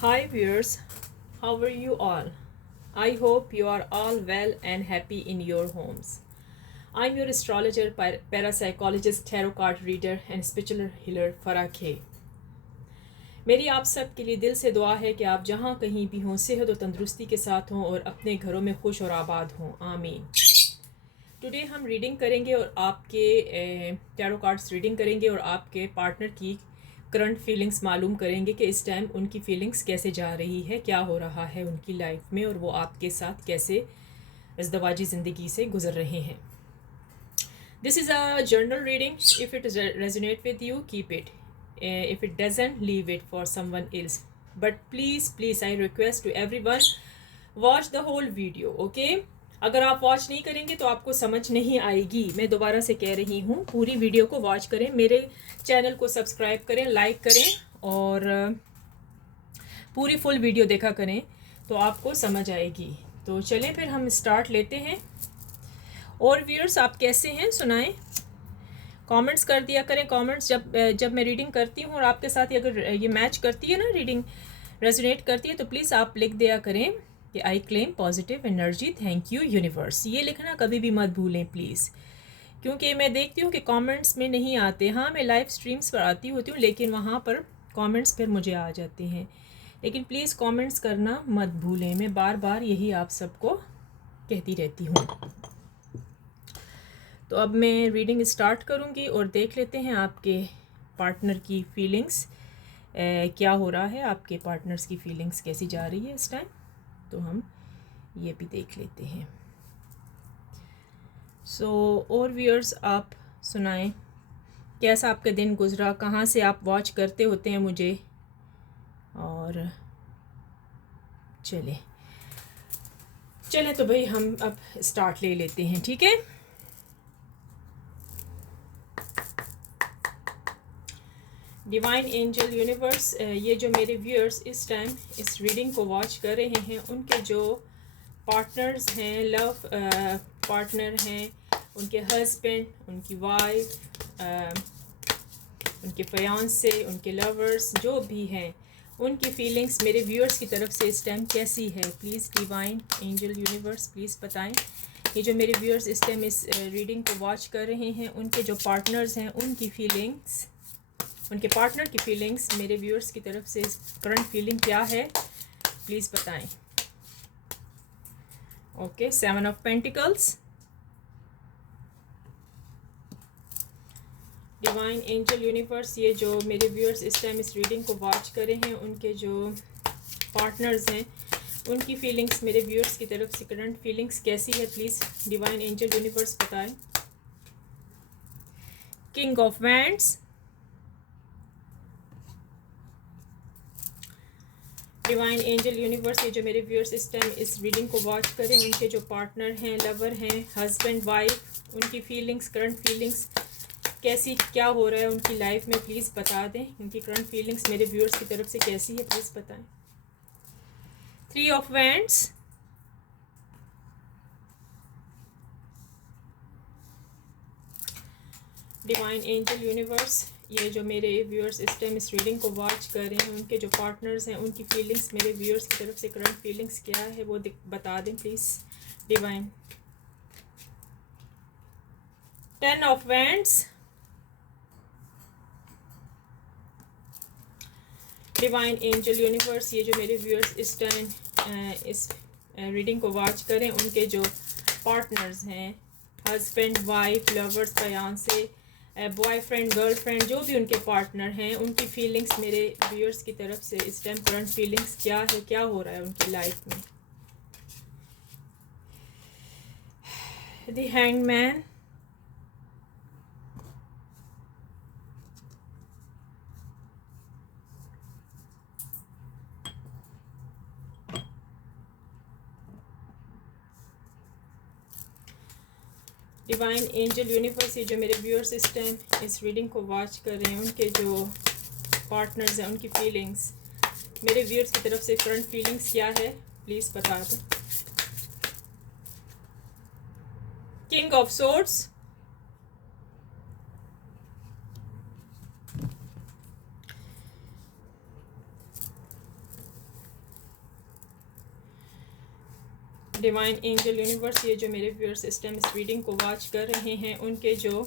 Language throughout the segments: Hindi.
Hi viewers, how are you all? I hope you are all well and happy in your homes. I'm your astrologer, parapsychologist, tarot card reader and spiritual healer Farah K. मेरी आप सब के लिए दिल से दुआ है कि आप जहाँ कहीं भी हों सेहत और तंदुरुस्ती के साथ हों और अपने घरों में खुश और आबाद हों। आमीन। टुडे हम रीडिंग करेंगे और आपके टैरो कार्ड्स रीडिंग करेंगे और आपके पार्टनर की करंट फीलिंग्स मालूम करेंगे कि इस टाइम उनकी फीलिंग्स कैसे जा रही है, क्या हो रहा है उनकी लाइफ में और वो आपके साथ कैसे इज़दवाजी ज़िंदगी से गुजर रहे हैं। This is a journal reading. If it resonate with you keep it, if it doesn't leave it for someone else, but please I request to everyone watch the whole video. Okay, अगर आप वॉच नहीं करेंगे तो आपको समझ नहीं आएगी। मैं दोबारा से कह रही हूँ, पूरी वीडियो को वॉच करें, मेरे चैनल को सब्सक्राइब करें, लाइक करें और पूरी फुल वीडियो देखा करें तो आपको समझ आएगी। तो चलें फिर हम स्टार्ट लेते हैं। और व्यूअर्स आप कैसे हैं सुनाएं, कमेंट्स कर दिया करें। कमेंट्स जब मैं रीडिंग करती हूँ और आपके साथ अगर ये मैच करती है ना, रीडिंग रेजोनेट करती है, तो प्लीज़ आप लिख दिया करें कि I claim positive energy, thank you universe. ये लिखना कभी भी मत भूलें प्लीज़, क्योंकि मैं देखती हूँ कि कमेंट्स में नहीं आते। हाँ, मैं लाइव स्ट्रीम्स पर आती होती हूँ लेकिन वहाँ पर कमेंट्स फिर मुझे आ जाते हैं। लेकिन प्लीज़ कमेंट्स करना मत भूलें, मैं बार बार यही आप सबको कहती रहती हूँ। तो अब मैं रीडिंग स्टार्ट करूँगी और देख लेते हैं आपके पार्टनर की फीलिंग्स क्या हो रहा है, आपके पार्टनर्स की फीलिंग्स कैसी जा रही है इस टाइम। तो हम ये भी देख लेते हैं। और व्यूअर्स आप सुनाएं, कैसा आपका दिन गुजरा, कहाँ से आप वॉच करते होते हैं मुझे। और चले तो भाई हम अब स्टार्ट ले लेते हैं, ठीक है। डिवाइन एंजल यूनिवर्स, ये जो मेरे व्यूअर्स इस टाइम इस रीडिंग को वॉच कर रहे हैं, उनके जो पार्टनर्स हैं, लव पार्टनर हैं, उनके हस्बैंड, उनकी वाइफ, उनके फियांसे, उनके लवर्स जो भी हैं, उनकी फीलिंग्स मेरे व्यूअर्स की तरफ से इस टाइम कैसी है। Please divine angel universe please बताएं। ये जो मेरे व्यूअर्स इस टाइम इस रीडिंग को वॉच कर रहे हैं, उनके जो पार्टनर्स हैं, उनकी फीलिंग्स, उनके पार्टनर की फीलिंग्स मेरे व्यूअर्स की तरफ से करंट फीलिंग क्या है, प्लीज़ बताएं। Okay, 7 of pentacles, divine angel universe, ये जो मेरे व्यूअर्स इस टाइम इस रीडिंग को वॉच कर रहे हैं, उनके जो पार्टनर्स हैं, उनकी फीलिंग्स मेरे व्यूअर्स की तरफ से करंट फीलिंग्स कैसी है, प्लीज़ डिवाइन एंजल यूनिवर्स बताएं। King of wands, divine angel universe, ये जो मेरे व्यूअर्स इस टाइम इस रीडिंग को वॉच करें, उनके जो पार्टनर हैं, लवर हैं, हस्बैंड वाइफ, उनकी फीलिंग्स, करंट फीलिंग्स कैसी, क्या हो रहा है उनकी लाइफ में, प्लीज़ बता दें। उनकी करंट फीलिंग्स मेरे व्यूअर्स की तरफ से कैसी है, प्लीज़ बताएं। 3 of wands, divine angel universe, ये जो मेरे व्यूअर्स इस टाइम इस रीडिंग को वॉच कर रहे हैं, उनके जो पार्टनर्स हैं, उनकी फीलिंग्स मेरे व्यूअर्स की तरफ से करंट फीलिंग्स क्या है वो बता दें please divine. 10 of wands, divine angel universe, ये जो मेरे व्यूअर्स इस टाइम इस रीडिंग को वॉच करें, उनके जो पार्टनर्स हैं, husband wife, lovers, fiance, boyfriend, girlfriend, जो भी उनके पार्टनर हैं, उनकी फीलिंग्स मेरे व्यूअर्स की तरफ से इस टाइम करंट फीलिंग्स क्या है, क्या हो रहा है उनकी लाइफ में। The hanged man, divine angel universe, ये जो मेरे व्यूअर्स इस टाइम इस रीडिंग को वॉच कर रहे हैं, उनके जो पार्टनर्स हैं, उनकी फीलिंग्स मेरे व्यूअर्स की तरफ से करंट फीलिंग्स क्या है, प्लीज़ बता दें। King of swords, divine angel universe, ये जो मेरे व्यूअर्स इस टाइम इस रीडिंग को वॉच कर रहे हैं, उनके जो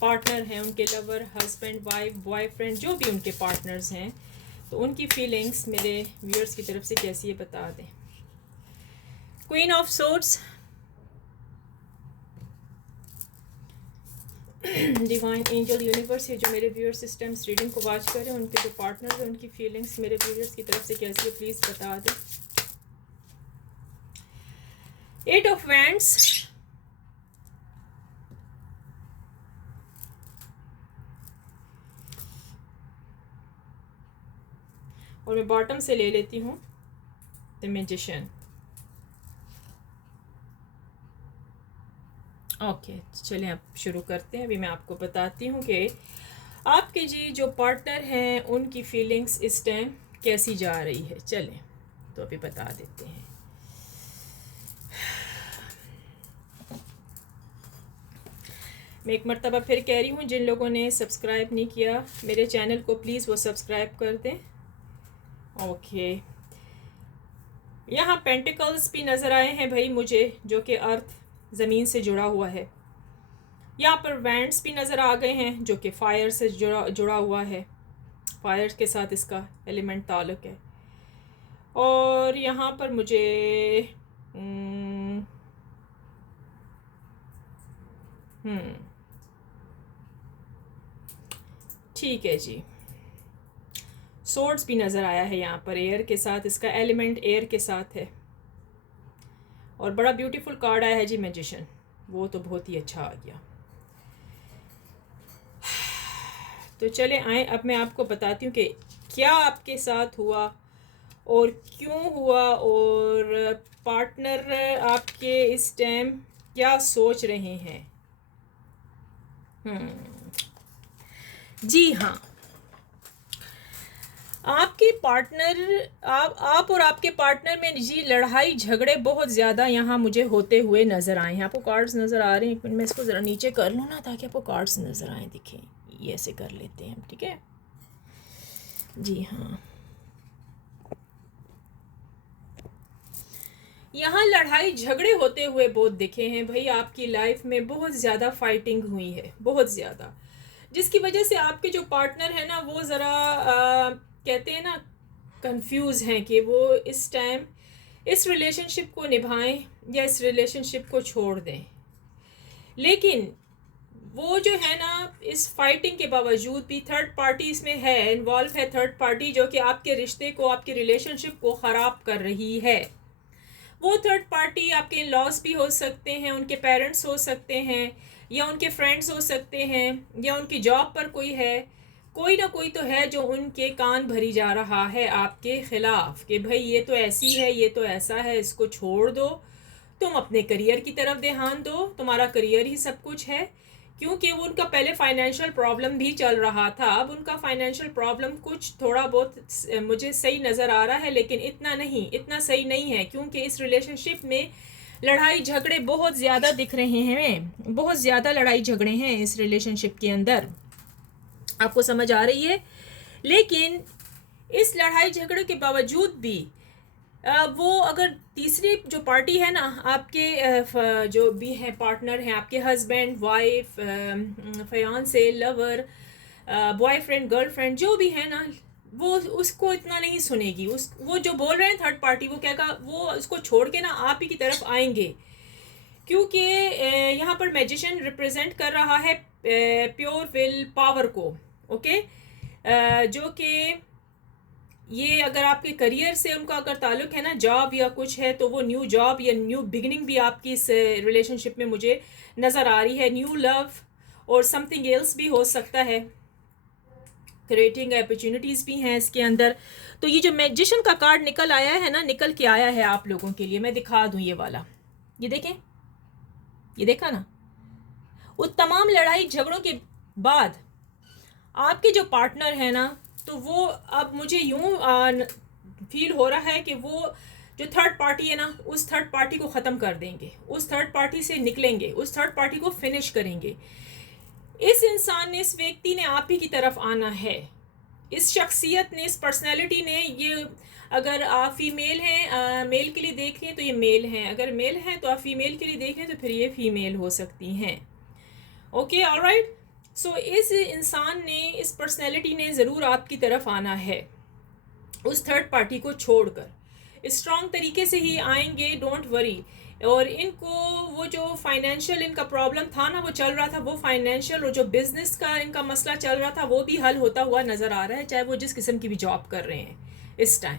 पार्टनर हैं, उनके लवर, हस्बैंड, वाइफ, बॉयफ्रेंड, जो भी उनके पार्टनर्स हैं, तो उनकी फीलिंग्स मेरे व्यूअर्स की तरफ से कैसी है बता दें। Queen of swords, divine angel universe, ये जो मेरे व्यूअर्स इस टाइम इस रीडिंग को वॉच कर रहे हैं, उनके जो पार्टनर्स हैं, उनकी फीलिंग्स मेरे व्यूअर्स की तरफ से कैसी है प्लीज़ बता दें। 8 ऑफ वैंड्स, और मैं बॉटम से ले लेती हूँ द मैजिशियन। ओके, चलें अब शुरू करते हैं। अभी मैं आपको बताती हूँ कि आपके जी जो पार्टनर हैं उनकी फीलिंग्स इस टाइम कैसी जा रही है। चलें तो अभी बता देते हैं। मैं एक मर्तबा फिर कह रही हूँ, जिन लोगों ने सब्सक्राइब नहीं किया मेरे चैनल को, प्लीज़ वो सब्सक्राइब कर दें। ओके, यहाँ पेंटिकल्स भी नज़र आए हैं भाई मुझे, जो कि अर्थ ज़मीन से जुड़ा हुआ है। यहाँ पर वैंड्स भी नज़र आ गए हैं, जो कि फायर से जुड़ा हुआ है, फायर के साथ इसका एलिमेंट ताल्लुक़ है। और यहाँ पर मुझे ठीक है जी, सोर्ड्स भी नज़र आया है यहाँ पर, एयर के साथ, इसका एलिमेंट एयर के साथ है। और बड़ा ब्यूटीफुल कार्ड आया है जी मैजिशियन, वो तो बहुत ही अच्छा आ गया। तो चले आए, अब मैं आपको बताती हूँ कि क्या आपके साथ हुआ और क्यों हुआ, और पार्टनर आपके इस टाइम क्या सोच रहे हैं। जी हाँ, आपके पार्टनर, आप और आपके पार्टनर में जी लड़ाई झगड़े बहुत ज़्यादा यहाँ मुझे होते हुए नज़र आए हैं। आपको कार्ड्स नज़र आ रहे हैं? एक मिनट मैं इसको ज़रा नीचे कर लूँ ना, ताकि आपको कार्ड्स नज़र आए। दिखें, ये ऐसे कर लेते हैं, ठीक है जी। हाँ, यहाँ लड़ाई झगड़े होते हुए बहुत दिखे हैं भाई। आपकी लाइफ में बहुत ज़्यादा फाइटिंग हुई है, बहुत ज़्यादा, जिसकी वजह से आपके जो पार्टनर है ना, वो ज़रा कहते हैं ना कंफ्यूज हैं कि वो इस टाइम इस रिलेशनशिप को निभाएं या इस रिलेशनशिप को छोड़ दें। लेकिन वो जो है ना, इस फाइटिंग के बावजूद भी थर्ड पार्टी इसमें है, इन्वॉल्व है थर्ड पार्टी, जो कि आपके रिश्ते को, आपके रिलेशनशिप को ख़राब कर रही है। वो थर्ड पार्टी आपके लॉस भी हो सकते हैं, उनके पेरेंट्स हो सकते हैं, या उनके फ्रेंड्स हो सकते हैं, या उनकी जॉब पर कोई ना कोई तो है जो उनके कान भरी जा रहा है आपके ख़िलाफ़ कि भाई ये तो ऐसी है, ये तो ऐसा है, इसको छोड़ दो, तुम अपने करियर की तरफ ध्यान दो, तुम्हारा करियर ही सब कुछ है। क्योंकि वो उनका पहले फाइनेंशियल प्रॉब्लम भी चल रहा था, अब उनका फाइनेंशियल प्रॉब्लम कुछ थोड़ा बहुत मुझे सही नज़र आ रहा है, लेकिन इतना सही नहीं है, क्योंकि इस रिलेशनशिप में लड़ाई झगड़े बहुत ज़्यादा दिख रहे हैं। बहुत ज़्यादा लड़ाई झगड़े हैं इस रिलेशनशिप के अंदर, आपको समझ आ रही है। लेकिन इस लड़ाई झगड़े के बावजूद भी वो अगर तीसरी जो पार्टी है ना, आपके जो भी हैं पार्टनर हैं, आपके husband, wife, fiance, lover, boyfriend, girlfriend, जो भी है ना, वो उसको इतना नहीं सुनेगी। वो जो बोल रहे हैं थर्ड पार्टी, वो कहेगा, वो उसको छोड़ के ना आप ही की तरफ आएंगे। क्योंकि यहाँ पर मैजिशियन रिप्रेजेंट कर रहा है प्योर विल पावर को, ओके, जो कि ये अगर आपके करियर से उनका अगर ताल्लुक़ है ना, जॉब या कुछ है, तो वो न्यू जॉब या न्यू बिगिनिंग भी आपकी इस रिलेशनशिप में मुझे नज़र आ रही है। न्यू लव और समथिंग एल्स भी हो सकता है, क्रिएटिंग अपॉर्चुनिटीज़ भी हैं इसके अंदर। तो ये जो मैजिशियन का कार्ड निकल आया है ना, निकल के आया है आप लोगों के लिए, मैं दिखा दूँ ये वाला, ये देखें, ये देखा ना, उस तमाम लड़ाई झगड़ों के बाद आपके जो पार्टनर है ना, तो वो अब मुझे यूँ फील हो रहा है कि वो जो थर्ड पार्टी है ना, उस थर्ड पार्टी को ख़त्म कर देंगे, उस थर्ड पार्टी से निकलेंगे, उस थर्ड पार्टी को फिनिश करेंगे। इस इंसान ने, इस व्यक्ति ने आप ही की तरफ आना है, इस शख्सियत ने, इस पर्सनैलिटी ने ये, अगर आप फीमेल हैं, मेल के लिए देखें तो ये मेल हैं, अगर मेल हैं तो आप फीमेल के लिए देखें तो फिर ये फीमेल हो सकती हैं। Okay, alright. सो इस इंसान ने, इस पर्सनैलिटी ने ज़रूर आपकी तरफ आना है, उस थर्ड पार्टी को छोड़कर स्ट्रॉन्ग तरीके से ही आएंगे, डोंट वरी। और इनको वो जो फाइनेंशियल इनका प्रॉब्लम था ना, वो चल रहा था, वो फाइनेंशियल और जो बिजनेस का इनका मसला चल रहा था वो भी हल होता हुआ नज़र आ रहा है, चाहे वो जिस किस्म की भी जॉब कर रहे हैं इस टाइम।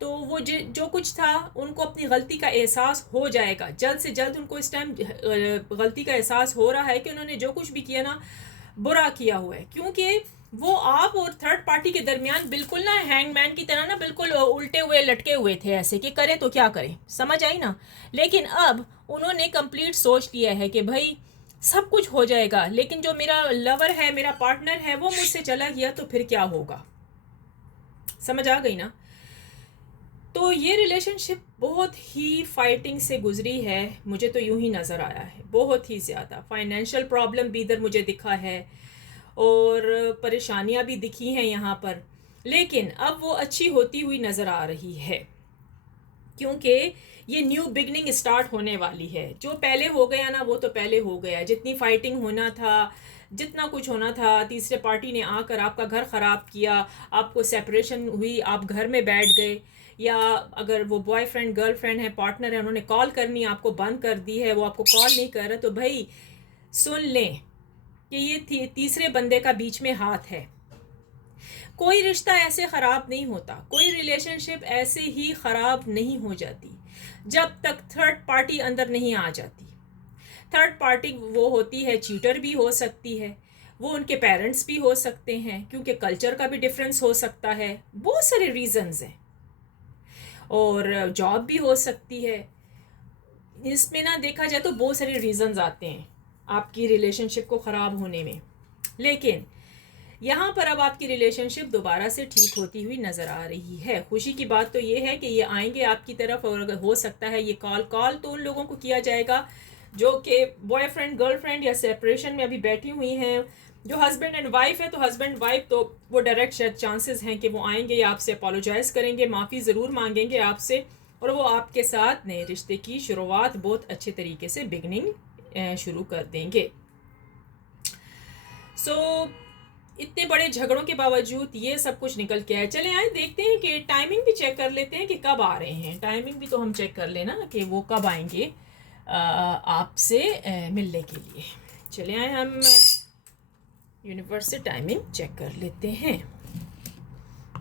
तो वो जो कुछ था उनको अपनी गलती का एहसास हो जाएगा जल्द से जल्द। उनको इस टाइम गलती का एहसास हो रहा है कि उन्होंने जो कुछ भी किया ना, बुरा किया हुआ है, क्योंकि वो आप और थर्ड पार्टी के दरमियान बिल्कुल ना हैंगमैन की तरह ना बिल्कुल उल्टे हुए लटके हुए थे, ऐसे कि करें तो क्या करें, समझ आई ना। लेकिन अब उन्होंने कंप्लीट सोच लिया है कि भाई सब कुछ हो जाएगा, लेकिन जो मेरा लवर है, मेरा पार्टनर है, वो मुझसे चला गया तो फिर क्या होगा, समझ आ गई ना। तो ये रिलेशनशिप बहुत ही फाइटिंग से गुजरी है, मुझे तो यूं ही नज़र आया है, बहुत ही ज़्यादा फाइनेंशियल प्रॉब्लम भी इधर मुझे दिखा है और परेशानियां भी दिखी हैं यहाँ पर, लेकिन अब वो अच्छी होती हुई नज़र आ रही है, क्योंकि ये न्यू बिगनिंग स्टार्ट होने वाली है। जो पहले हो गया ना वो तो पहले हो गया, जितनी फाइटिंग होना था, जितना कुछ होना था, तीसरे पार्टी ने आकर आपका घर ख़राब किया, आपको सेपरेशन हुई, आप घर में बैठ गए, या अगर वो बॉयफ्रेंड गर्लफ्रेंड है, पार्टनर है, उन्होंने कॉल करनी आपको बंद कर दी है, वो आपको कॉल नहीं कर रहा, तो भाई सुन लें कि ये तीसरे बंदे का बीच में हाथ है। कोई रिश्ता ऐसे ख़राब नहीं होता, कोई रिलेशनशिप ऐसे ही ख़राब नहीं हो जाती जब तक थर्ड पार्टी अंदर नहीं आ जाती। थर्ड पार्टी वो होती है, चीटर भी हो सकती है, वो उनके पेरेंट्स भी हो सकते हैं, क्योंकि कल्चर का भी डिफरेंस हो सकता है, बहुत सारे रीजंस हैं, और जॉब भी हो सकती है। इसमें ना देखा जाए तो बहुत सारे रीजंस आते हैं आपकी रिलेशनशिप को ख़राब होने में, लेकिन यहाँ पर अब आपकी रिलेशनशिप दोबारा से ठीक होती हुई नज़र आ रही है। खुशी की बात तो ये है कि ये आएंगे आपकी तरफ, और अगर हो सकता है ये कॉल तो उन लोगों को किया जाएगा जो कि बॉयफ्रेंड गर्लफ्रेंड या सेपरेशन में अभी बैठी हुई हैं। जो हस्बैंड एंड वाइफ है तो हस्बैंड वाइफ तो वो डायरेक्ट शायद चांसेस हैं कि वो आएंगे या आपसे अपोलोजाइज़ करेंगे, माफ़ी ज़रूर मांगेंगे आपसे, और वो आपके साथ नए रिश्ते की शुरुआत बहुत अच्छे तरीके से बिगनिंग शुरू कर देंगे। सो इतने बड़े झगड़ों के बावजूद ये सब कुछ निकल के आए। चले आए देखते हैं कि टाइमिंग भी चेक कर लेते हैं कि कब आ रहे हैं, टाइमिंग भी तो हम चेक कर लेना कि वो कब आएंगे आपसे मिलने के लिए। चले आए हम यूनिवर्स से टाइमिंग चेक कर लेते हैं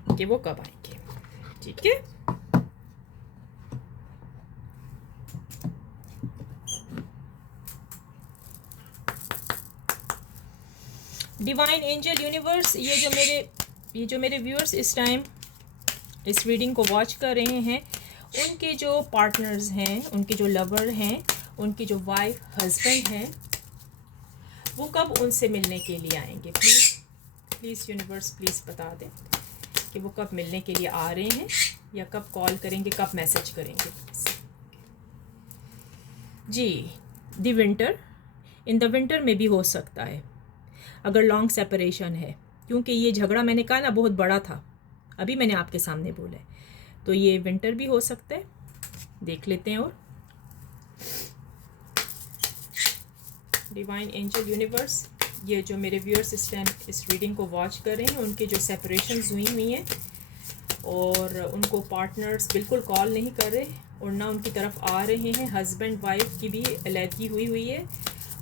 कि वो कब आएंगे, ठीक है। डिवाइन एंजल यूनिवर्स, ये जो मेरे व्यूअर्स इस टाइम इस रीडिंग को वॉच कर रहे हैं, उनके जो पार्टनर्स हैं, उनके जो लवर हैं, उनके जो वाइफ हस्बैंड हैं, वो कब उनसे मिलने के लिए आएंगे। प्लीज़ यूनिवर्स प्लीज़ बता दें कि वो कब मिलने के लिए आ रहे हैं, या कब कॉल करेंगे, कब मैसेज करेंगे। जी, the winter, in the winter में भी हो सकता है अगर लॉन्ग सेपरेशन है, क्योंकि ये झगड़ा मैंने कहा ना बहुत बड़ा था, अभी मैंने आपके सामने बोला है, तो ये विंटर भी हो सकता है। देख लेते हैं। और डिवाइन एंजल यूनिवर्स, ये जो मेरे व्यूअर्स इस टाइम इस रीडिंग को वॉच कर रहे हैं, उनकी जो सेपरेशंस हुई हैं और उनको पार्टनर्स बिल्कुल कॉल नहीं कर रहे और ना उनकी तरफ आ रहे हैं, हस्बैंड वाइफ की भी अलहदगी हुई है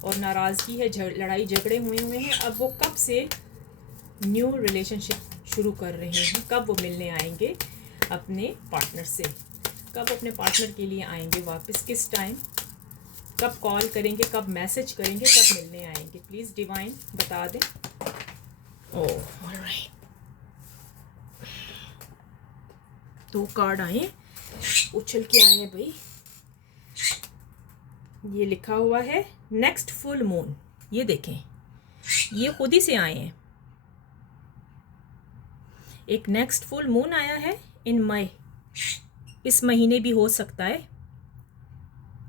और नाराज़गी है, लड़ाई झगड़े हुए हैं, अब वो कब से न्यू रिलेशनशिप शुरू कर रहे हैं, कब वो मिलने आएंगे अपने पार्टनर से, कब अपने पार्टनर के लिए आएंगे वापस, किस टाइम, कब कॉल करेंगे, कब मैसेज करेंगे, कब मिलने आएंगे। प्लीज़ डिवाइन बता दें। ओह ऑलराइट, 2 कार्ड आए, उछल के आए हैं भाई। ये लिखा हुआ है नेक्स्ट फुल मून, ये देखें, ये खुद ही से आए हैं। एक नेक्स्ट फुल मून आया है इन मई, इस महीने भी हो सकता है,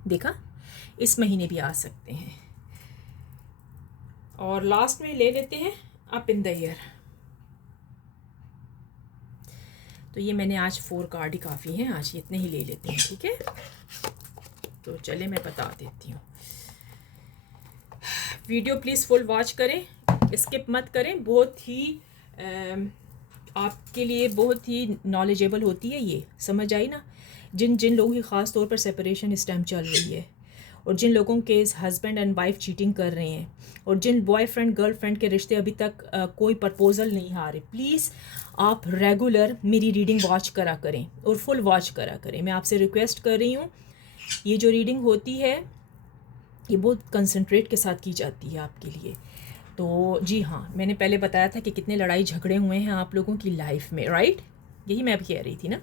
देखा, इस महीने भी आ सकते हैं। और लास्ट में ले लेते हैं अप इन द ईयर, तो ये मैंने आज 4 कार्ड ही काफ़ी हैं, आज इतने ही ले लेते हैं, ठीक है। तो चले मैं बता देती हूँ। वीडियो प्लीज़ फुल वॉच करें, स्किप मत करें, बहुत ही आपके लिए बहुत ही नॉलेजेबल होती है ये, समझ आई ना। जिन जिन लोगों की ख़ास तौर पर सेपरेशन इस टाइम चल रही है, और जिन लोगों के हस्बैंड एंड वाइफ चीटिंग कर रहे हैं, और जिन बॉयफ्रेंड गर्लफ्रेंड के रिश्ते अभी तक कोई प्रपोजल नहीं आ रहे, प्लीज़ आप रेगुलर मेरी रीडिंग वॉच करा करें और फुल वॉच करा करें। मैं आपसे रिक्वेस्ट कर रही हूँ, ये जो रीडिंग होती है ये बहुत कंसंट्रेट के साथ की जाती है आपके लिए। तो जी हाँ, मैंने पहले बताया था कि कितने लड़ाई झगड़े हुए हैं आप लोगों की लाइफ में, राइट, यही मैं भी कह रही थी ना।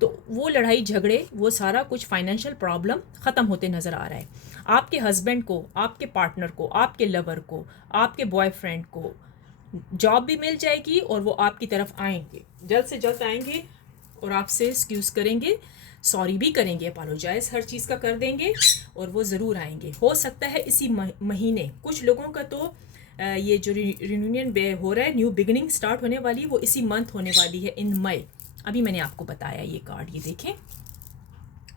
तो वो लड़ाई झगड़े, वो सारा कुछ फाइनेंशियल प्रॉब्लम ख़त्म होते नज़र आ रहा है। आपके हस्बैंड को, आपके पार्टनर को, आपके लवर को, आपके बॉयफ्रेंड को जॉब भी मिल जाएगी और वो आपकी तरफ आएंगे, जल्द से जल्द आएंगे और आपसे एक्सक्यूज़ करेंगे, सॉरी भी करेंगे, अपोलोजाइज हर चीज़ का कर देंगे और वो ज़रूर आएंगे। हो सकता है इसी महीने, कुछ लोगों का तो ये जो रियूनियन हो रहा है, न्यू बिगिनिंग स्टार्ट होने वाली है, वो इसी मंथ होने वाली है, इन मई। अभी मैंने आपको बताया ये कार्ड, ये देखें,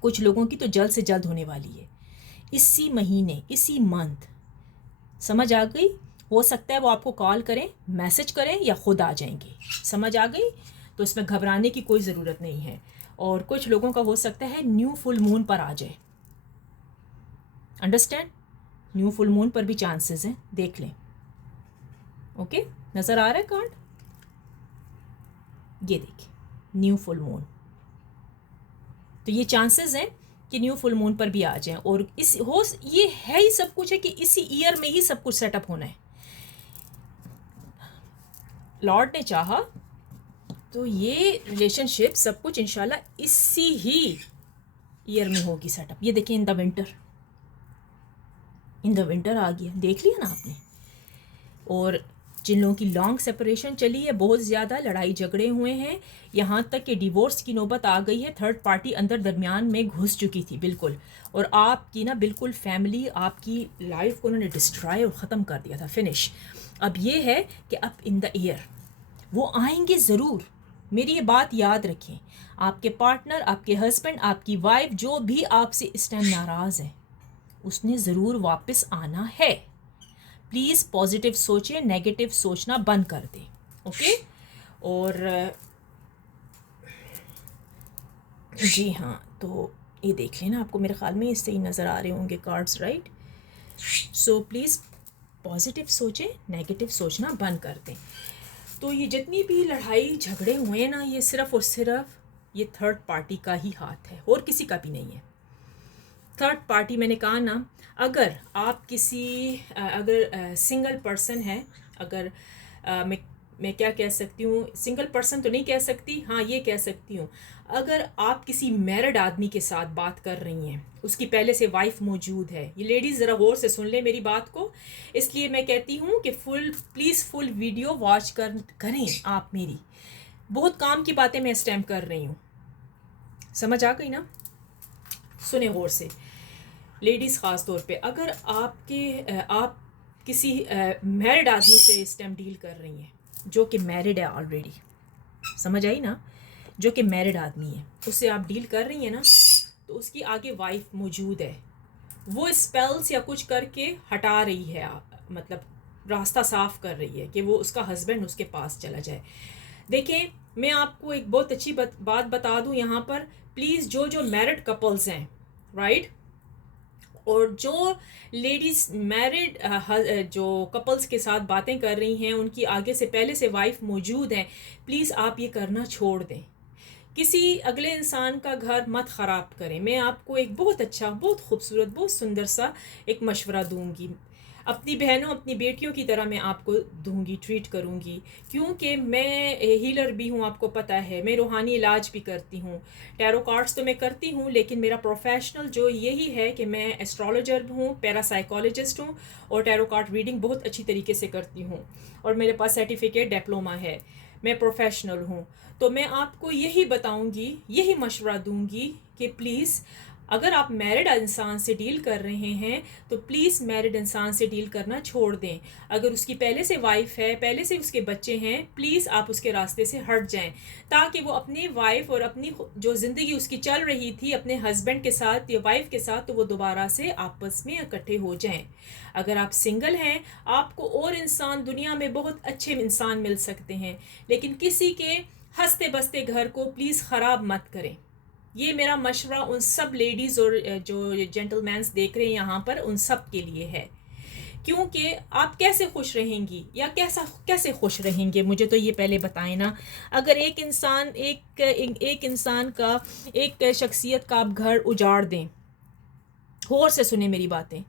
कुछ लोगों की तो जल्द से जल्द होने वाली है, इसी महीने, इसी मंथ, समझ आ गई। हो सकता है वो आपको कॉल करें, मैसेज करें या खुद आ जाएंगे, समझ आ गई। तो इसमें घबराने की कोई ज़रूरत नहीं है। और कुछ लोगों का हो सकता है न्यू फुल मून पर आ जाए, अंडरस्टैंड, न्यू फुल मून पर भी चांसेस हैं, देख लें। ओके, नज़र आ रहा है कार्ड, ये देखिए, न्यू फुल मून, तो ये चांसेस हैं कि न्यू फुल मून पर भी आ जाएं। और इस हो ये है ही सब कुछ है कि इसी ईयर में ही सब कुछ सेटअप होना है, लॉर्ड ने चाहा तो ये रिलेशनशिप सब कुछ इंशाल्लाह इसी ही ईयर में होगी सेटअप। ये देखिए, in the winter, in the winter आ गया, देख लिया ना आपने। और जिन लोगों की लॉन्ग सेपरेशन चली है, बहुत ज़्यादा लड़ाई झगड़े हुए हैं, यहाँ तक कि डिवोर्स की नौबत आ गई है, थर्ड पार्टी अंदर दरमियान में घुस चुकी थी बिल्कुल, और आपकी ना बिल्कुल फैमिली, आपकी लाइफ को उन्होंने डिस्ट्रॉय और ख़त्म कर दिया था, फिनिश। अब ये है कि अब इन द ईयर वो आएंगे ज़रूर, मेरी ये बात याद रखें। आपके पार्टनर, आपके हस्बैंड, आपकी वाइफ, जो भी आपसे इस टाइम नाराज़ है, उसने ज़रूर वापस आना है। प्लीज़ पॉजिटिव सोचें, नेगेटिव सोचना बंद कर दें, ओके। और जी हाँ, तो ये देख लेना, आपको मेरे ख्याल में इससे ही नज़र आ रहे होंगे cards, right. So please positive सोचें, नेगेटिव सोचना बंद कर दें। तो ये जितनी भी लड़ाई झगड़े हुए ना, ये सिर्फ़ और सिर्फ ये थर्ड पार्टी का ही हाथ है, और किसी का भी नहीं है। थर्ड पार्टी, मैंने कहा ना, अगर आप किसी अगर सिंगल पर्सन है, अगर मैं क्या कह सकती हूँ, सिंगल पर्सन तो नहीं कह सकती, हाँ ये कह सकती हूँ, अगर आप किसी मैरिड आदमी के साथ बात कर रही हैं, उसकी पहले से वाइफ मौजूद है, ये लेडीज़ ज़रा गौर से सुन लें मेरी बात को, इसलिए मैं कहती हूँ कि प्लीज़ फुल वीडियो वॉच करें आप मेरी। बहुत काम की बातें मैं इस टाइम कर रही हूँ, समझ आ गई ना। सुने गौर से, लेडीज़ ख़ास तौर पे, अगर आप किसी मैरिड आदमी से इस टाइम डील कर रही हैं, जो कि मैरिड है ऑलरेडी, समझ आई ना, जो कि मैरिड आदमी है, उससे आप डील कर रही हैं ना, तो उसकी आगे वाइफ मौजूद है, वो स्पेल्स या कुछ करके हटा रही है, मतलब रास्ता साफ कर रही है कि वो उसका हस्बैंड उसके पास चला जाए। देखें, मैं आपको एक बहुत अच्छी बात बता दूं यहाँ पर, प्लीज़ जो मैरिड कपल्स हैं, राइट, और जो लेडीज़ मैरिड जो कपल्स के साथ बातें कर रही हैं, उनकी आगे से पहले से वाइफ मौजूद हैं, प्लीज़ आप ये करना छोड़ दें। किसी अगले इंसान का घर मत ख़राब करें। मैं आपको एक बहुत अच्छा, बहुत खूबसूरत, बहुत सुंदर सा एक मशवरा दूंगी, अपनी बहनों, अपनी बेटियों की तरह मैं आपको दूंगी, ट्रीट करूंगी, क्योंकि मैं हीलर भी हूँ, आपको पता है, मैं रूहानी इलाज भी करती हूँ, टैरो कार्ड्स तो मैं करती हूँ, लेकिन मेरा प्रोफेशनल जो यही है कि मैं एस्ट्रोलॉजर हूँ, पैरासाइकोलॉजिस्ट हूँ, और टैरो कार्ड रीडिंग बहुत अच्छी तरीके से करती हूँ, और मेरे पास सर्टिफिकेट डिप्लोमा है, मैं प्रोफेशनल हूँ। तो मैं आपको यही बताऊँगी, यही मशवरा दूँगी कि प्लीज़ अगर आप मैरिड इंसान से डील कर रहे हैं तो प्लीज़ मैरिड इंसान से डील करना छोड़ दें। अगर उसकी पहले से वाइफ है, पहले से उसके बच्चे हैं, प्लीज़ आप उसके रास्ते से हट जाएं, ताकि वो अपनी वाइफ और अपनी जो ज़िंदगी उसकी चल रही थी अपने हस्बैंड के साथ या वाइफ के साथ, तो वो दोबारा से आपस में इकट्ठे हो जाएं। अगर आप सिंगल हैं, आपको और इंसान दुनिया में बहुत अच्छे इंसान मिल सकते हैं, लेकिन किसी के हंसते बसते घर को प्लीज़ ख़राब मत करें। ये मेरा मशवरा उन सब लेडीज़ और जो जेंटलमैन्स देख रहे हैं यहाँ पर, उन सब के लिए है। क्योंकि आप कैसे खुश रहेंगी या कैसे खुश रहेंगे, मुझे तो ये पहले बताएं ना। अगर एक इंसान एक इंसान का, एक शख्सियत का आप घर उजाड़ दें, गौर से सुने मेरी बातें,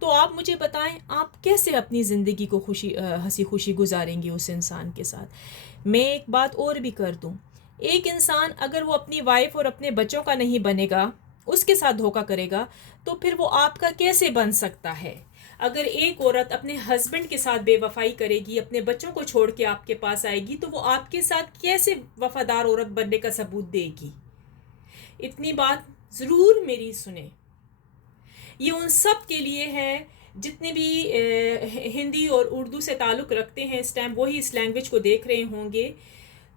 तो आप मुझे बताएं आप कैसे अपनी ज़िंदगी को हंसी खुशी गुजारेंगी उस इंसान के साथ। मैं एक बात और भी कर दूं, एक इंसान अगर वो अपनी वाइफ और अपने बच्चों का नहीं बनेगा, उसके साथ धोखा करेगा, तो फिर वो आपका कैसे बन सकता है। अगर एक औरत अपने हस्बैंड के साथ बेवफाई करेगी, अपने बच्चों को छोड़ के आपके पास आएगी, तो वो आपके साथ कैसे वफादार औरत बनने का सबूत देगी। इतनी बात ज़रूर मेरी सुने। ये उन सब के लिए है जितने भी हिंदी और उर्दू से ताल्लुक़ रखते हैं इस टाइम, वही इस लैंग्वेज को देख रहे होंगे।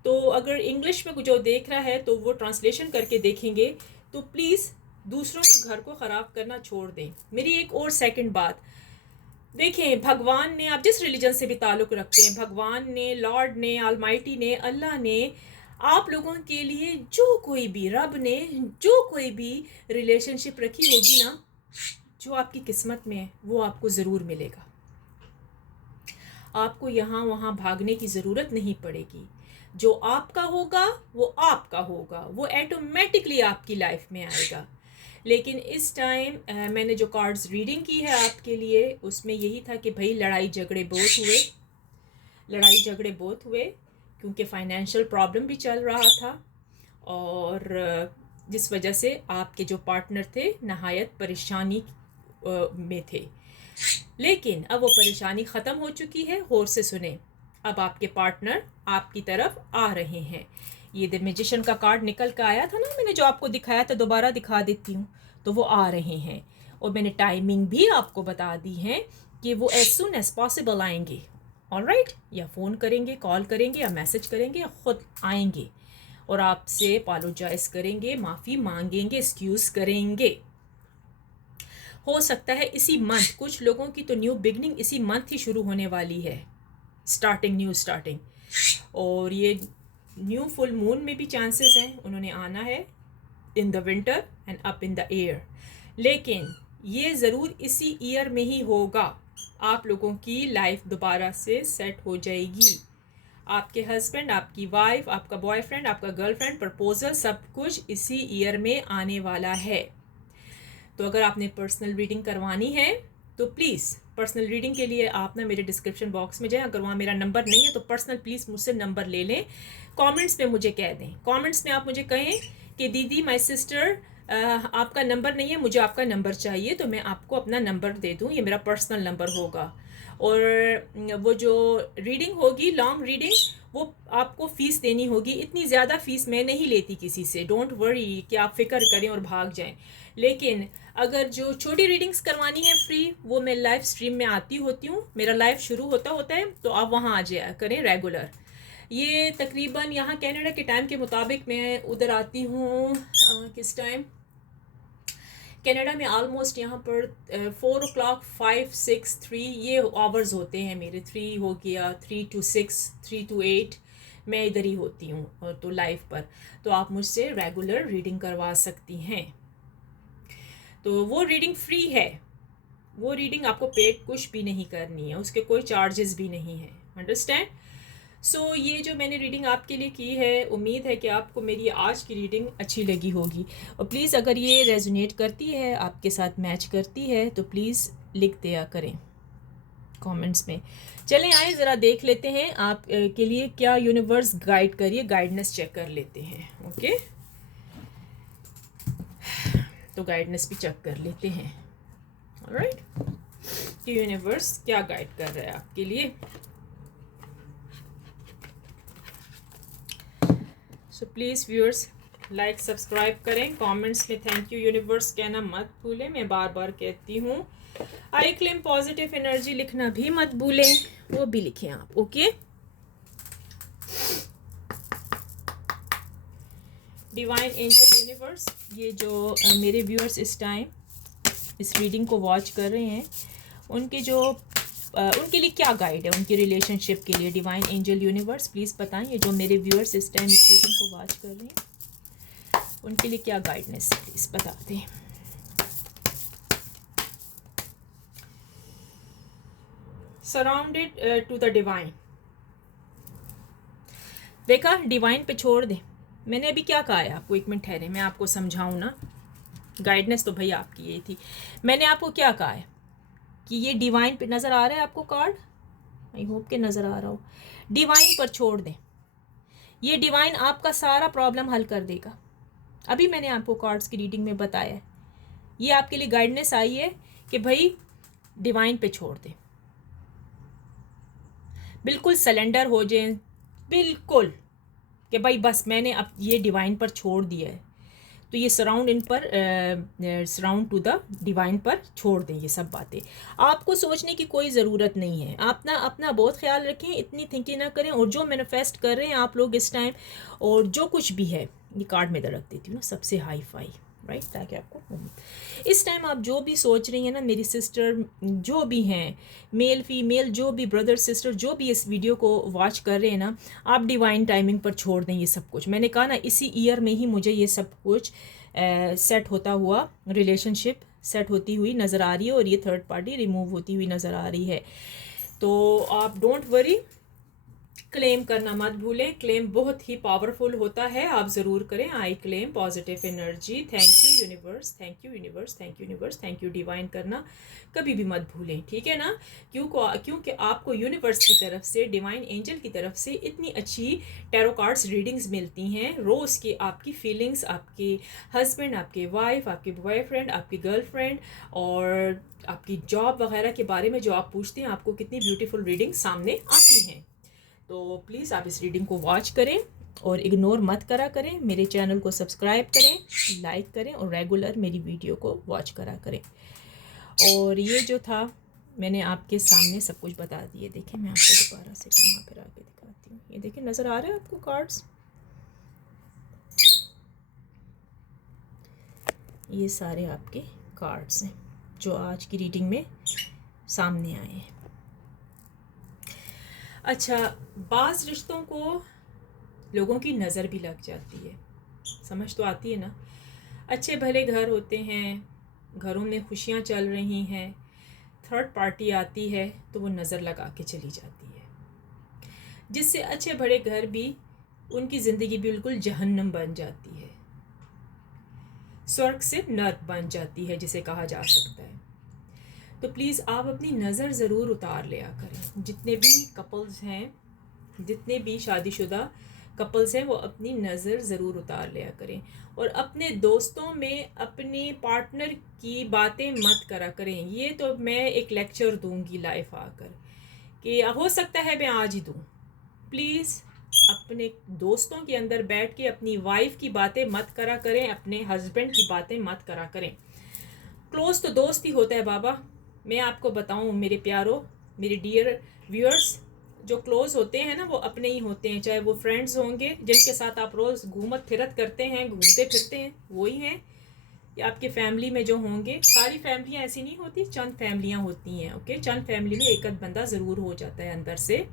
तो अगर इंग्लिश में जो देख रहा है तो वो ट्रांसलेशन करके देखेंगे, तो प्लीज़ दूसरों के घर को ख़राब करना छोड़ दें। मेरी एक और सेकंड बात, देखें, भगवान ने, आप जिस रिलीजन से भी ताल्लुक़ रखते हैं, भगवान ने, लॉर्ड ने, ऑलमाइटी ने, अल्लाह ने आप लोगों के लिए जो कोई भी, रब ने जो कोई भी रिलेशनशिप रखी होगी ना, जो आपकी किस्मत में है वो आपको ज़रूर मिलेगा। आपको यहाँ वहाँ भागने की ज़रूरत नहीं पड़ेगी। जो आपका होगा वो आपका होगा, वो ऑटोमेटिकली आपकी लाइफ में आएगा। लेकिन इस टाइम मैंने जो कार्ड्स रीडिंग की है आपके लिए, उसमें यही था कि भाई लड़ाई झगड़े बहुत हुए, क्योंकि फाइनेंशियल प्रॉब्लम भी चल रहा था, और जिस वजह से आपके जो पार्टनर थे नहायत परेशानी में थे। लेकिन अब वो परेशानी ख़त्म हो चुकी है। गौर से सुने, अब आपके पार्टनर आपकी तरफ आ रहे हैं। ये द मैजिशियन का कार्ड निकल कर आया था ना, मैंने जो आपको दिखाया था, दोबारा दिखा देती हूँ, तो वो आ रहे हैं। और मैंने टाइमिंग भी आपको बता दी है कि वो एज सुन एज पॉसिबल आएंगे। ऑलराइट, या फ़ोन करेंगे, कॉल करेंगे, या मैसेज करेंगे, या ख़ुद आएंगे और आपसे अपोलोजाइज़ करेंगे, माफ़ी मांगेंगे, एक्सक्यूज़ करेंगे। हो सकता है इसी मंथ, कुछ लोगों की तो न्यू बिगनिंग इसी मंथ ही शुरू होने वाली है, न्यू स्टार्टिंग। और ये न्यू फुल मून में भी चांसेस हैं, उन्होंने आना है इन the winter and up in the air. लेकिन ये ज़रूर इसी ईयर में ही होगा। आप लोगों की लाइफ दोबारा से सेट हो जाएगी। आपके हस्बैंड, आपकी वाइफ, आपका बॉयफ्रेंड, आपका गर्लफ्रेंड, प्रपोजल, सब कुछ इसी ईयर में आने वाला है। तो अगर आपने पर्सनल रीडिंग करवानी है तो प्लीज़ पर्सनल रीडिंग के लिए आप ना मेरे डिस्क्रिप्शन बॉक्स में जाएं। अगर वहाँ मेरा नंबर नहीं है तो पर्सनल प्लीज़ मुझसे नंबर ले लें। कमेंट्स में मुझे कह दें, कमेंट्स में आप मुझे कहें कि दीदी, माय सिस्टर, आपका नंबर नहीं है, मुझे आपका नंबर चाहिए, तो मैं आपको अपना नंबर दे दूँ। ये मेरा पर्सनल नंबर होगा। और वो जो रीडिंग होगी, लॉन्ग रीडिंग, वो आपको फ़ीस देनी होगी। इतनी ज़्यादा फ़ीस मैं नहीं लेती किसी से, डोंट वरी कि आप फ़िक्र करें और भाग जाएं। लेकिन अगर जो छोटी रीडिंग्स करवानी है फ्री, वो मैं लाइव स्ट्रीम में आती होती हूँ, मेरा लाइव शुरू होता है, तो आप वहाँ आ जाया करें रेगुलर। ये तकरीबन यहाँ कनाडा के टाइम के मुताबिक मैं उधर आती हूँ, किस टाइम, कनाडा में ऑलमोस्ट यहाँ पर 4 o'clock, 5, 6, 3 ये आवर्स होते हैं मेरे। 3 हो गया, 3 to 6, 3 to 8 मैं इधर ही होती हूँ, और तो लाइव पर। तो आप मुझसे रेगुलर रीडिंग करवा सकती हैं। तो वो रीडिंग फ्री है, वो रीडिंग आपको पेड कुछ भी नहीं करनी है, उसके कोई चार्जेस भी नहीं है। अंडरस्टैंड? सो ये जो मैंने रीडिंग आपके लिए की है, उम्मीद है कि आपको मेरी आज की रीडिंग अच्छी लगी होगी। और प्लीज़ अगर ये रेजोनेट करती है, आपके साथ मैच करती है, तो प्लीज़ लिख दिया करें कमेंट्स में। चलें आए ज़रा देख लेते हैं आप के लिए क्या यूनिवर्स गाइड करिए, गाइडनेस चेक कर लेते हैं। ओके, तो गाइडनेस भी चेक कर लेते हैं। ऑलराइट, कि यूनिवर्स क्या गाइड कर रहा है आपके लिए। So please viewers, like subscribe करें, कमेंट्स में थैंक यू यूनिवर्स कहना मत भूलें। मैं बार बार कहती हूँ आई क्लेम पॉजिटिव एनर्जी लिखना भी मत भूलें, वो भी लिखें आप। ओके, डिवाइन एंजल यूनिवर्स, ये जो मेरे व्यूअर्स इस टाइम इस रीडिंग को वॉच कर रहे हैं, उनके जो उनके लिए क्या गाइड है उनकी रिलेशनशिप के लिए। डिवाइन एंजल यूनिवर्स प्लीज़ बताएं, ये जो मेरे व्यूअर्स इस टाइम इस रीडिंग को वॉच कर रहे हैं, उनके लिए क्या गाइडनेस है, प्लीज़ बता दें। सराउंडेड टू द डिवाइन, देखा, डिवाइन पे छोड़ दे। मैंने अभी क्या कहा है आपको, एक मिनट ठहरे मैं आपको समझाऊं ना। गाइडनेस तो भाई आपकी यही थी। मैंने आपको क्या कहा है कि ये डिवाइन पे नज़र आ रहा है आपको कार्ड, आई होप के नज़र आ रहा हो। डिवाइन पर छोड़ दें, ये डिवाइन आपका सारा प्रॉब्लम हल कर देगा। अभी मैंने आपको कार्ड्स की रीडिंग में बताया है, ये आपके लिए गाइडनेस आई है कि भाई डिवाइन पे छोड़ दें, बिल्कुल सरेंडर हो जाए, बिल्कुल कि भाई बस मैंने अब ये डिवाइन पर छोड़ दिया है, तो ये सराउंड टू द डिवाइन पर छोड़ दें। ये सब बातें आपको सोचने की कोई ज़रूरत नहीं है। आप ना अपना बहुत ख्याल रखें, इतनी थिंकिंग ना करें, और जो मैनिफेस्ट कर रहे हैं आप लोग इस टाइम, और जो कुछ भी है, ये कार्ड में रख देती हूँ ना सबसे हाई फाई, राइट, ताकि आपको इस टाइम आप जो भी सोच रही हैं ना, मेरी सिस्टर जो भी हैं, मेल फीमेल जो भी, ब्रदर सिस्टर जो भी इस वीडियो को वॉच कर रहे हैं ना, आप डिवाइन टाइमिंग पर छोड़ दें ये सब कुछ। मैंने कहा ना, इसी ईयर में ही मुझे ये सब कुछ सेट होता हुआ, रिलेशनशिप सेट होती हुई नज़र आ रही है, और ये थर्ड पार्टी रिमूव होती हुई नज़र आ रही है। तो आप डोंट वरी, क्लेम करना मत भूलें, क्लेम बहुत ही पावरफुल होता है, आप ज़रूर करें। I claim positive energy, thank you universe, thank you universe, thank you universe, thank you divine करना कभी भी मत भूलें, ठीक है ना। क्योंकि आपको यूनिवर्स की तरफ से, डिवाइन एंजल की तरफ से इतनी अच्छी टैरो कार्ड्स रीडिंग्स मिलती हैं रोज़ की, आपकी फीलिंग्स, आपके हस्बैंड, आपके वाइफ, आपके बॉयफ्रेंड, आपकी गर्लफ्रेंड, और आपकी जॉब वगैरह के बारे में जो आप पूछते हैं, आपको कितनी ब्यूटीफुल रीडिंग सामने आती हैं। तो प्लीज़ आप इस रीडिंग को वॉच करें और इग्नोर मत करा करें। मेरे चैनल को सब्सक्राइब करें, लाइक करें, और रेगुलर मेरी वीडियो को वॉच करा करें। और ये जो था, मैंने आपके सामने सब कुछ बता दिए। देखें, मैं आपको दोबारा से घुमा फिरा के दिखाती हूँ। ये देखें, नज़र आ रहा है आपको कार्ड्स, ये सारे आपके कार्ड्स हैं जो आज की रीडिंग में सामने आए हैं। अच्छा, बाज़ रिश्तों को लोगों की नज़र भी लग जाती है, समझ तो आती है ना। अच्छे भले घर होते हैं, घरों में खुशियाँ चल रही हैं, थर्ड पार्टी आती है तो वो नज़र लगा के चली जाती है, जिससे अच्छे भले घर भी, उनकी ज़िंदगी बिल्कुल जहन्नम बन जाती है, स्वर्ग से नर्क बन जाती है जिसे कहा जा सकता है। तो प्लीज़ आप अपनी नज़र ज़रूर उतार लिया करें। जितने भी कपल्स हैं, जितने भी शादीशुदा कपल्स हैं, वो अपनी नज़र ज़रूर उतार लिया करें, और अपने दोस्तों में अपने पार्टनर की बातें मत करा करें। ये तो मैं एक लेक्चर दूंगी लाइव आकर, कि हो सकता है मैं आज ही दूँ। प्लीज़ अपने दोस्तों के अंदर बैठ के अपनी वाइफ की बातें मत करा करें, अपने हस्बैंड की बातें मत करा करें। क्लोज तो दोस्त ही होता है बाबा। मैं आपको बताऊं मेरे प्यारो, मेरे डियर व्यूअर्स, जो क्लोज होते हैं ना, वो अपने ही होते हैं। चाहे वो फ्रेंड्स होंगे जिनके साथ आप रोज़ घूमत फिरत करते हैं, घूमते फिरते हैं, वही हैं, या आपके फैमिली में जो होंगे। सारी फैमिलियाँ ऐसी नहीं होती, चंद फैमिलियाँ होती हैं। ओके, चंद फैमिली में एक आध बंदा ज़रूर हो जाता है अंदर से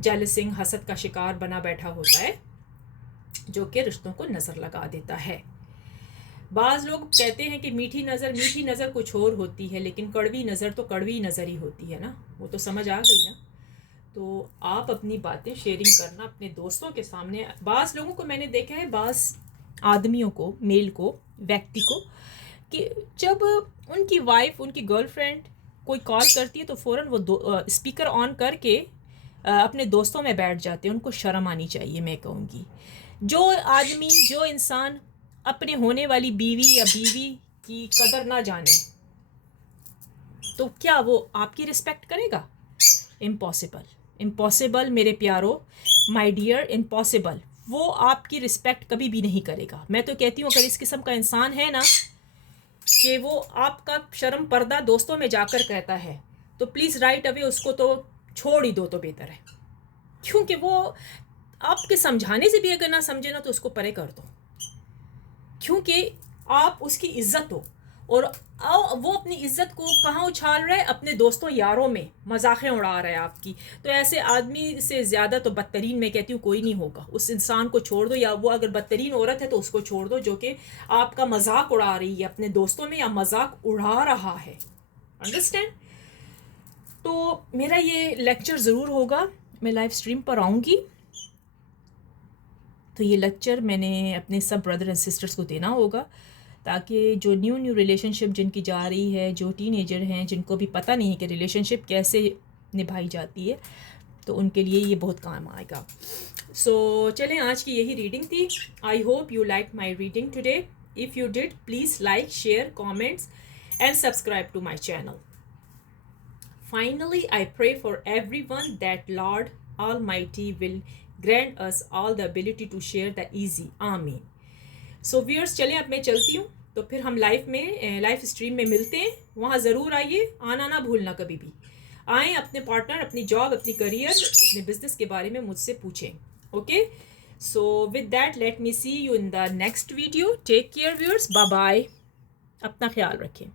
जेलसिंग, हसद का शिकार बना बैठा होता है, जो कि रिश्तों को नज़र लगा देता है। बाज़ लोग कहते हैं कि मीठी नज़र कुछ और होती है, लेकिन कड़वी नज़र तो कड़वी नज़र ही होती है ना, वो तो समझ आ गई ना। तो आप अपनी बातें शेयरिंग करना अपने दोस्तों के सामने। बाज़ लोगों को मैंने देखा है, बाज़ आदमियों को, मेल को, व्यक्ति को, कि जब उनकी वाइफ, उनकी गर्लफ्रेंड कोई कॉल करती है तो फ़ौरन वो स्पीकर ऑन करके अपने दोस्तों में बैठ जाते हैं। उनको शर्म आनी चाहिए, मैं कहूँगी। जो आदमी, जो इंसान अपने होने वाली बीवी या बीवी की कदर ना जाने, तो क्या वो आपकी रिस्पेक्ट करेगा? इम्पॉसिबल, इम्पॉसिबल मेरे प्यारो, माय डियर, इम्पॉसिबल। वो आपकी रिस्पेक्ट कभी भी नहीं करेगा। मैं तो कहती हूँ अगर इस किस्म का इंसान है ना कि वो आपका शर्म पर्दा दोस्तों में जाकर कहता है, तो प्लीज़ राइट अवे उसको तो छोड़ ही दो तो बेहतर है। क्योंकि वो आपके समझाने से भी अगर ना समझे ना तो उसको परे कर दो, क्योंकि आप उसकी इज्जत हो। और वो अपनी इज्जत को कहाँ उछाल रहा है? अपने दोस्तों यारों में मजाकें उड़ा रहा है आपकी। तो ऐसे आदमी से ज़्यादा तो बदतरीन मैं कहती हूँ कोई नहीं होगा। उस इंसान को छोड़ दो, या वो अगर बदतरीन औरत है तो उसको छोड़ दो जो कि आपका मजाक उड़ा रही है अपने दोस्तों में, या मजाक उड़ा रहा है। अंडरस्टैंड? तो मेरा ये लेक्चर ज़रूर होगा, मैं लाइव स्ट्रीम पर आऊँगी। तो ये लेक्चर मैंने अपने सब ब्रदर एंड सिस्टर्स को देना होगा, ताकि जो न्यू रिलेशनशिप जिनकी जा रही है, जो टीनेजर हैं जिनको भी पता नहीं है कि रिलेशनशिप कैसे निभाई जाती है, तो उनके लिए ये बहुत काम आएगा। सो चलें, आज की यही रीडिंग थी। I hope you like my reading today. If you did, please like, share, comments and subscribe to my channel. Finally, I pray for everyone that Lord Almighty will grant us all the ability to share the easy. Amen. So viewers, चलें अब मैं चलती हूँ, तो फिर हम लाइव स्ट्रीम में मिलते हैं। वहाँ ज़रूर आइए, आना ना भूलना कभी भी। आएँ, अपने पार्टनर, अपनी जॉब, अपनी करियर, अपने बिजनेस के बारे में मुझसे पूछें। Okay, so with that let me see you in the next video. Take care viewers, bye bye, अपना ख्याल रखें.